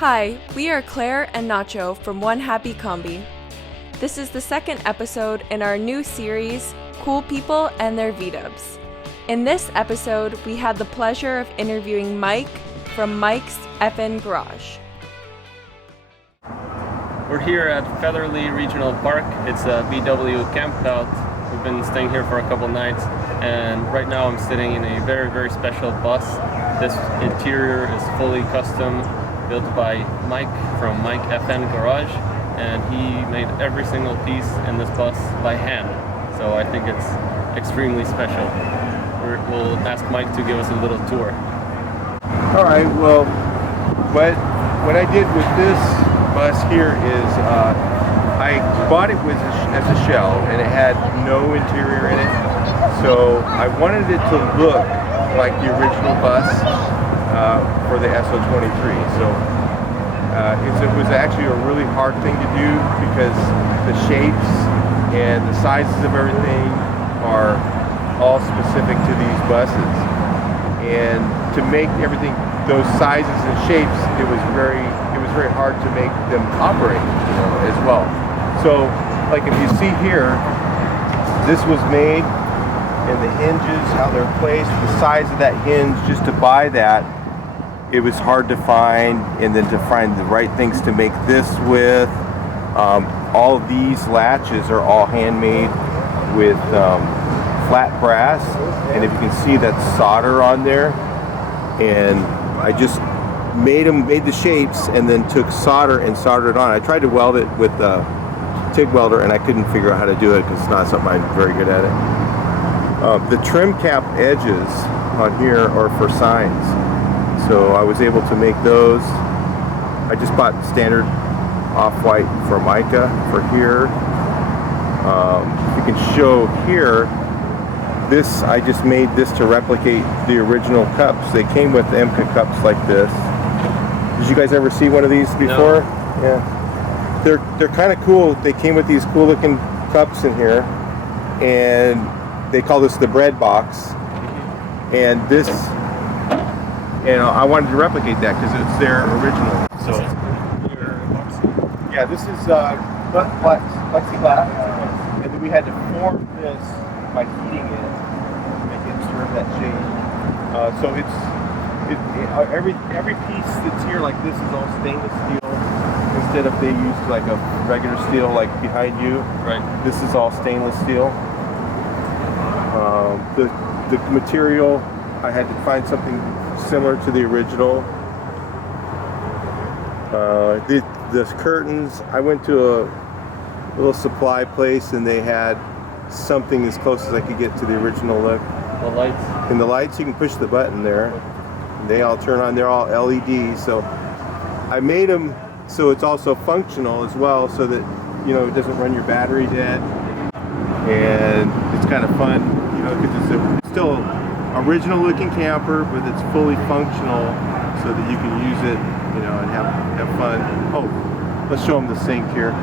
Hi, we are Claire and Nacho from One Happy Combi. This is the second episode in our new series, Cool People and Their V-Dubs. In this episode, we had the pleasure of interviewing Mike from Mike's FN Garage. We're here at Featherly Regional Park. It's a VW campout. We've been staying here for a couple nights, and right now I'm sitting in a very, very special bus. This interior is fully custom, built by Mike from Mike FN Garage, and he made every single piece in this bus by hand. So I think it's extremely special. We'll ask Mike to give us a little tour. All right, well, what I did with this bus here is I bought it as a shell, and it had no interior in it. So I wanted it to look like the original bus for the SO23. So it was actually a really hard thing to do because the shapes and the sizes of everything are all specific to these buses. And to make everything, those sizes and shapes, it was very hard to make them operate, as well. So, like if you see here, this was made, and the hinges, how they're placed, the size of that hinge, just to buy that, it was hard to find, and then to find the right things to make this with. All of these latches are all handmade with flat brass, and if you can see, that's solder on there. And I just made the shapes, and then took solder and soldered it on. I tried to weld it with a TIG welder, and I couldn't figure out how to do it because it's not something I'm very good at it. The trim cap edges on here are for signs, so I was able to make those. I just bought standard off-white Formica for here. You can show here, this, I just made this to replicate the original cups. They came with MCA cups like this. Did you guys ever see one of these before? No. Yeah. They're kind of cool. They came with these cool looking cups in here, and they call this the bread box. And this, I wanted to replicate that because it's their original. So, yeah, this is plexiglass, and then we had to form this by heating it to make it serve that shape. So every piece that's here, like this, is all stainless steel instead of they used like a regular steel like behind you. Right. This is all stainless steel. The material, I had to find something similar to the original. The curtains, I went to a little supply place, and they had something as close as I could get to the original look. The lights. And the lights, you can push the button there. They all turn on. They're all LED. So I made them so it's also functional as well, so that it doesn't run your battery dead. And it's kind of fun, because it's still original looking camper, but it's fully functional, so that you can use it, and have fun. Oh, let's show them the sink here.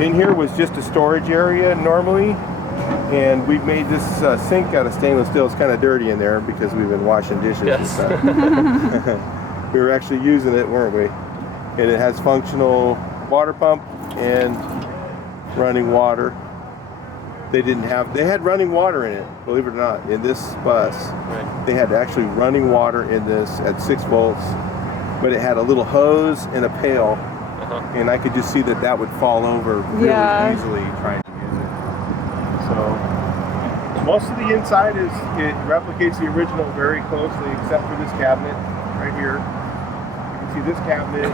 In here was just a storage area normally, and we've made this sink out of stainless steel. It's kind of dirty in there because we've been washing dishes and stuff. We were actually using it, weren't we? And it has functional water pump and running water. They had running water in it, believe it or not, in this bus. Right. They had actually running water in this at 6 volts, but it had a little hose and a pail. And I could just see that would fall over really easily trying to use it. So most of the inside it replicates the original very closely, except for this cabinet right here. You can see this cabinet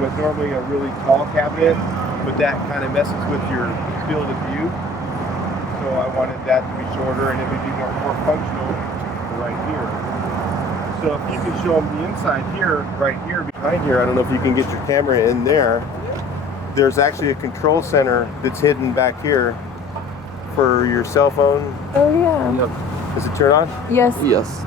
was normally a really tall cabinet, but that kind of messes with your field of view. So I wanted that to be shorter, and it would be more functional right here. So if you can show them the inside here, right here, behind here, I don't know if you can get your camera in there. There's actually a control center that's hidden back here for your cell phone. Oh yeah. Yep. Does it turn on? Yes. Yes.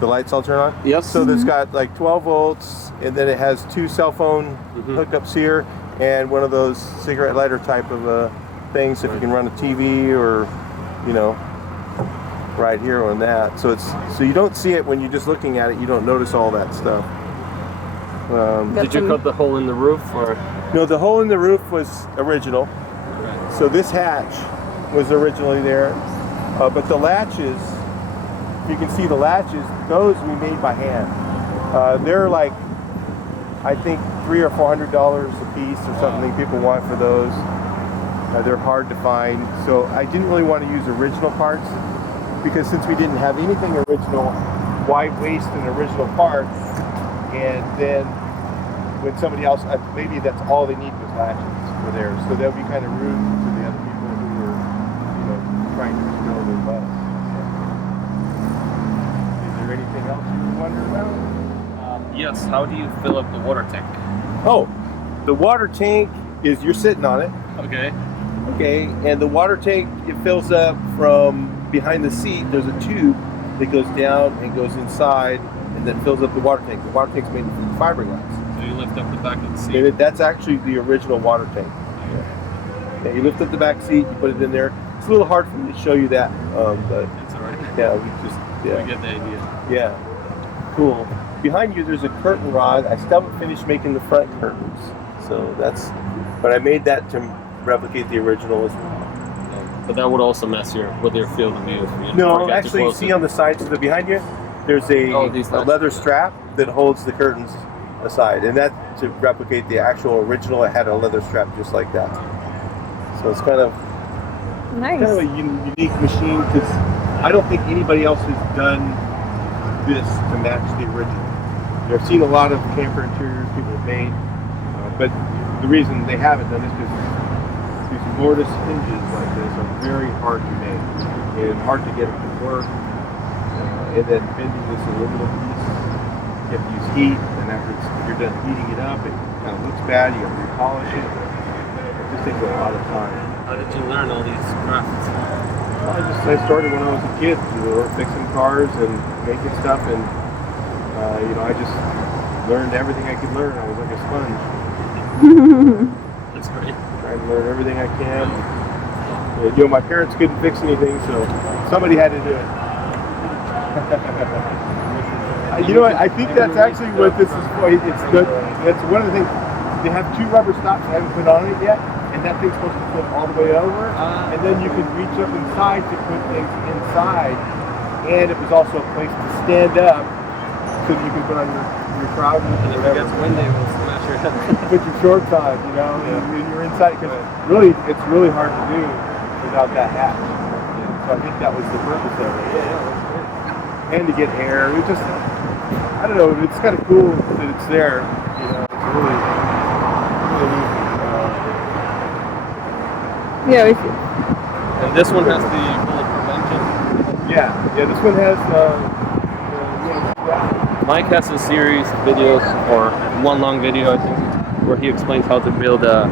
The lights all turn on? Yes. So it's got like 12 volts, and then it has 2 cell phone hookups here, and one of those cigarette lighter type of things, if you can run a TV or, right here on that. So you don't see it when you're just looking at it. You don't notice all that stuff. Did you cut the hole in the roof, or? No, the hole in the roof was original. Okay. So this hatch was originally there, but the latches, you can see the latches, those we made by hand. They're like, I think $300 or $400 a piece or something people want for those. They're hard to find. So I didn't really want to use original parts because since we didn't have anything original, why waste an original part? And then when somebody else, maybe that's all they need was latches for theirs. So that would be kind of rude to the other people who were, trying to rebuild their bus. Is there anything else you wonder about? Yes. How do you fill up the water tank? Oh, the water tank is, you're sitting on it. Okay. Okay, and the water tank, it fills up from behind the seat. There's a tube that goes down and goes inside and then fills up the water tank. The water tank's made from fiberglass. So you lift up the back of the seat. And that's actually the original water tank. Yeah, you lift up the back seat, you put it in there. It's a little hard for me to show you that, but It's alright. yeah, we get the idea. Yeah, cool. Behind you, there's a curtain rod. I still haven't finished making the front curtains, so but I made that to replicate the original as well. But that would also mess with your field of view. No, actually, you see on the sides of the behind you, there's a leather strap that holds the curtains aside, and that to replicate the actual original. It had a leather strap just like that. So it's kind of Nice. kind of a unique machine because I don't think anybody else has done this to match the original. I've seen a lot of camper interiors people have made, but the reason they haven't done this is because these mortise hinges like this are very hard to make and hard to get it to work. And then bending this aluminum piece, you have to use heat, and after you're done heating it up, it kind of looks bad. You have to repolish it. It just takes a lot of time. How did you learn all these crafts? I started when I was a kid, fixing cars and making stuff, and I just learned everything I could learn. I was like a sponge. That's great. Trying to learn everything I can. My parents couldn't fix anything, so somebody had to do it. I think that's actually what this is for. That's one of the things. They have two rubber stops I haven't put on it yet, and that thing's supposed to flip all the way over, and then you can reach up inside to put things inside, and it was also a place to stand up so that you can put on your trousers. And if it gets windy, it will smash your head. Put your shorts on, and you're inside, because really, it's really hard to do without that hatch. So I think that was the purpose of it. And to get air. It just, I don't know, it's kind of cool that it's there. It's really neat. Yeah, we see. And this one has the bulletproof engine. Yeah, this one has. Mike has a series of videos, or one long video, I think, where he explains how to build a.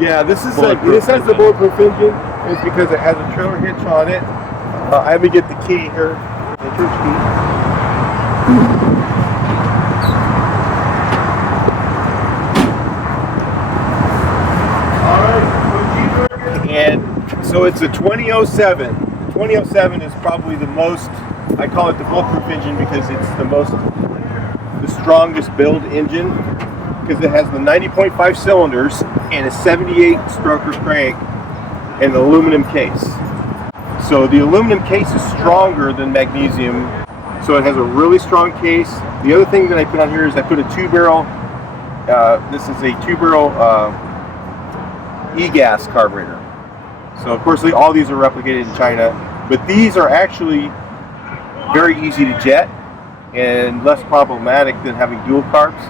Yeah, this has the bulletproof engine. It's because it has a trailer hitch on it. I have to get the key here, the church key. And so it's a 2007. The 2007 is probably the most, I call it the bulletproof engine because it's the strongest build engine, because it has the 90.5 cylinders and a 78 stroker crank and an aluminum case. So the aluminum case is stronger than magnesium, so it has a really strong case. The other thing that I put on here is I put a 2-barrel, this is a 2-barrel e-gas carburetor. So of course all these are replicated in China, but these are actually very easy to jet and less problematic than having dual carbs,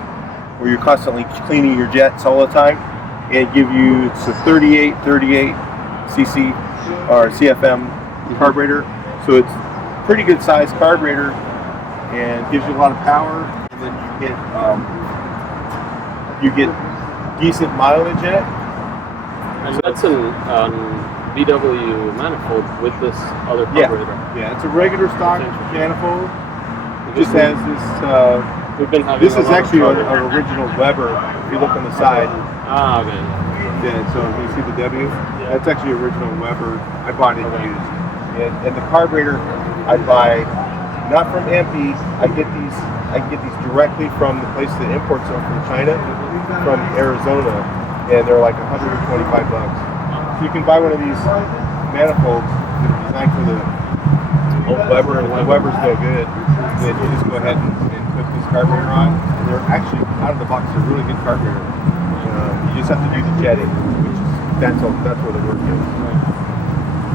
where you're constantly cleaning your jets all the time, and give you, it's a 38 cc or CFM carburetor, so it's pretty good sized carburetor and gives you a lot of power, and then you get decent mileage in it. And so that's an VW manifold with this other carburetor. Yeah, it's a regular stock manifold. It just has this. This is actually an original Weber. If you look on the side. Ah, okay. Yeah, so you see the W? Yeah. That's actually original Weber. I bought it used. And the carburetor I buy not from MP. I get these I can get these directly from the place that imports them from China, from Arizona, and they're like $125. So you can buy one of these manifolds that are designed for the Weber, and the Weber's no good. Then you just go ahead and put this carburetor on, and they're actually out of the box. They're really good carburetor. You just have to do the jetting, which is that's where the work is.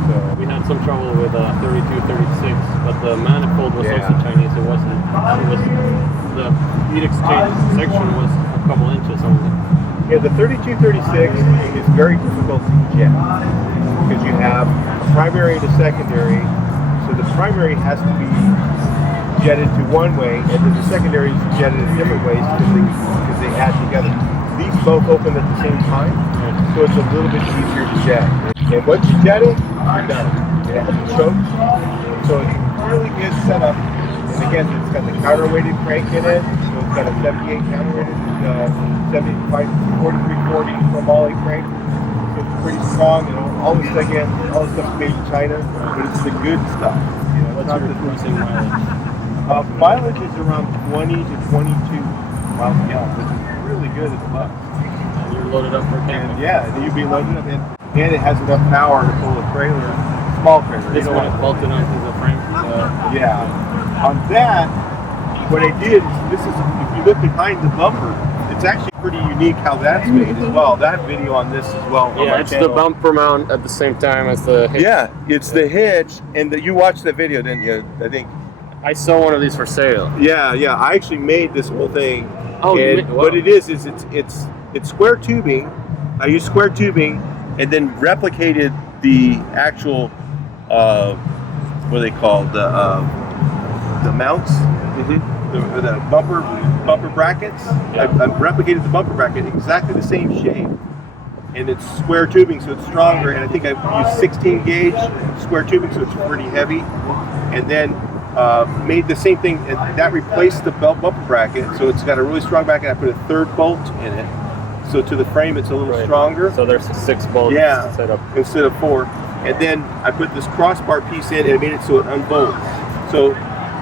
So we had some trouble with 32, 36, but the manifold was also Chinese. It was the heat exchange section was a couple inches only. Yeah, the 3236 is very difficult to jet because you have a primary and a secondary. So the primary has to be jetted to one way, and then the secondary is jetted in different ways because they add together. These both open at the same time, so it's a little bit easier to jet. And once you jet it, you're done. It has a choke, so it's a really good setup. And again, it's got the counterweighted crank in it, so it's got a 78 counterweighted, 4340 chromoly crank. So it's pretty strong, and all this stuff's made in China, but it's the good stuff. What's your cruising mileage? Mileage is around 20 to 22 miles a gallon, which is really good at the bus. And you're loaded up for camping. Yeah, you'd be loaded up, and it has enough power to pull a trailer, small trailer. This one is bolted onto the frame. Yeah. On that, what I did is if you look behind the bumper, it's actually pretty unique how that's made as well. That video on this as well. Yeah, it's channel. The bumper mount at the same time as the hitch. Yeah, it's the hitch, and you watched the video, didn't you? I think. I saw one of these for sale. Yeah. I actually made this whole thing. Oh, and what it is it's square tubing. I used square tubing and then replicated the actual what are they called, the mounts, the bumper brackets. Yeah. I've replicated the bumper bracket exactly the same shape, and it's square tubing, so it's stronger. And I think I used 16 gauge square tubing, so it's pretty heavy. And then made the same thing, and that replaced the bumper bracket, so it's got a really strong bracket. I put a third bolt in it, so to the frame it's a little stronger. So there's 6 bolts set up instead of 4. And then I put this crossbar piece in, and it made it so it unbolts. So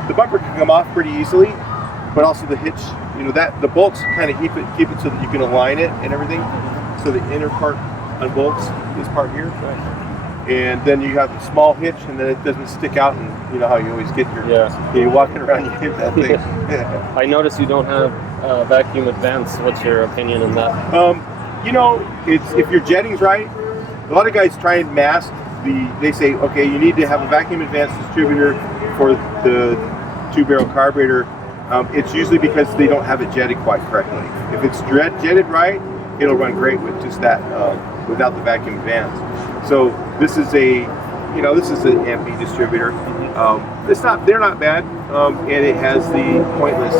the bumper can come off pretty easily, but also the hitch, that the bolts kind of keep it so that you can align it and everything. So the inner part unbolts, this part here. And then you have the small hitch, and then it doesn't stick out, and you know how you always get you're walking around, you hit that thing. I noticed you don't have vacuum advance. What's your opinion on that? It's if your jetting's right. A lot of guys try and mask they say, okay, you need to have a vacuum advance distributor for the 2-barrel carburetor. It's usually because they don't have it jetted quite correctly. If it's jetted right, it'll run great with just that, without the vacuum advance. So this is an MP distributor. They're not bad, and it has the pointless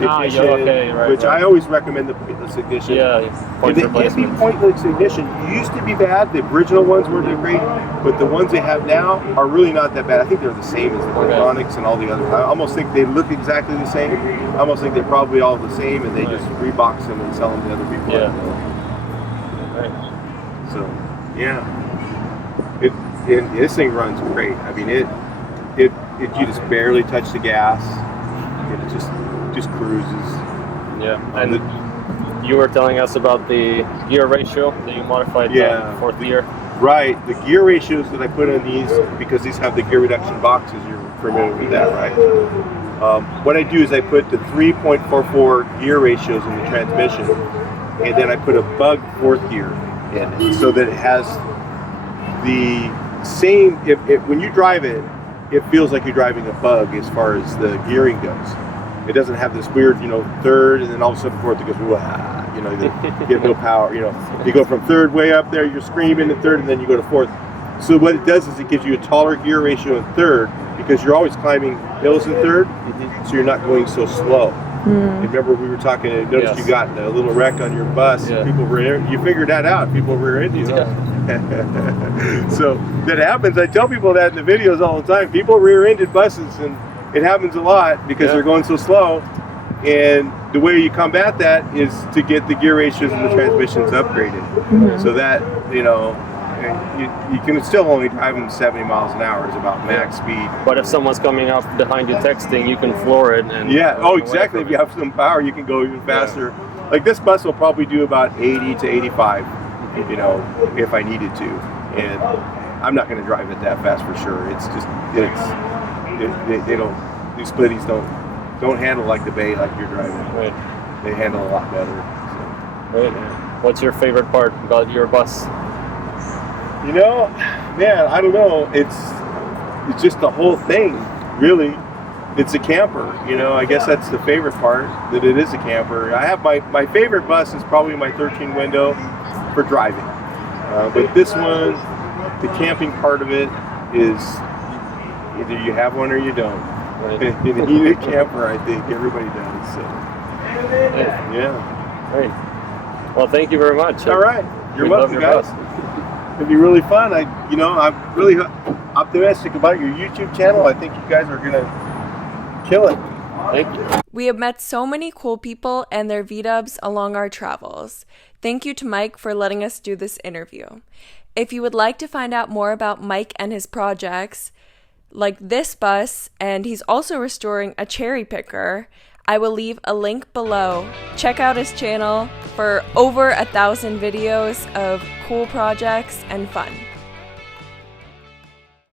ignition, which I always recommend the pointless ignition. Yeah, and the MP pointless ignition used to be bad. The original ones weren't great, but the ones they have now are really not that bad. I think they're the same as the Electronics and all the others. I almost think they look exactly the same. I almost think they're probably all the same, and they just rebox them and sell them to other people. Right. So, this thing runs great. I mean, you just barely touch the gas, and it just cruises. Yeah, and you were telling us about the gear ratio that you modified the 4th gear. Right, the gear ratios that I put on these, because these have the gear reduction boxes, you're familiar with that, right? What I do is I put the 3.44 gear ratios in the transmission, and then I put a bug 4th gear in it, so that it has the same, when you drive it, it feels like you're driving a bug as far as the gearing goes. It doesn't have this weird, 3rd, and then all of a sudden 4th, it goes, wah, you get no power, You go from 3rd way up there, you're screaming at 3rd, and then you go to 4th. So what it does is it gives you a taller gear ratio in 3rd, because you're always climbing hills in 3rd, so you're not going so slow. And remember we were talking, I noticed you got a little wreck on your bus, you figured that out, people rear-ended you. So that happens. I tell people that in the videos all the time. People rear-ended buses, and it happens a lot because they're going so slow. And the way you combat that is to get the gear ratios and the transmissions upgraded, so that you can still only drive them 70 miles an hour is about max speed. But if someone's coming up behind you texting, you can floor it. And Exactly. If you have some power, you can go even faster. Yeah. Like this bus will probably do about 80 to 85, you know, if I needed to. And I'm not going to drive it that fast for sure. It's just, they don't, these splitties don't handle like the Bay like you're driving. Right. They handle a lot better. So. Right. Yeah. What's your favorite part about your bus? You know, man, I don't know. It's just the whole thing, really. It's a camper, you know. I guess that's the favorite part, that it is a camper. I have my favorite bus is probably my 13 window for driving. But this one, the camping part of it is either you have one or you don't. Right. You need a camper, I think. Everybody does. So. Yeah. Great. Well, thank you very much. All right. You're welcome, guys. It'd be really fun. I'm really optimistic about your YouTube channel. I think you guys are gonna kill it. Thank you. We have met so many cool people and their V-dubs along our travels. Thank you to Mike for letting us do this interview. If you would like to find out more about Mike and his projects, like this bus, and he's also restoring a cherry picker, I will leave a link below. Check out his channel for over 1,000 videos of cool projects and fun.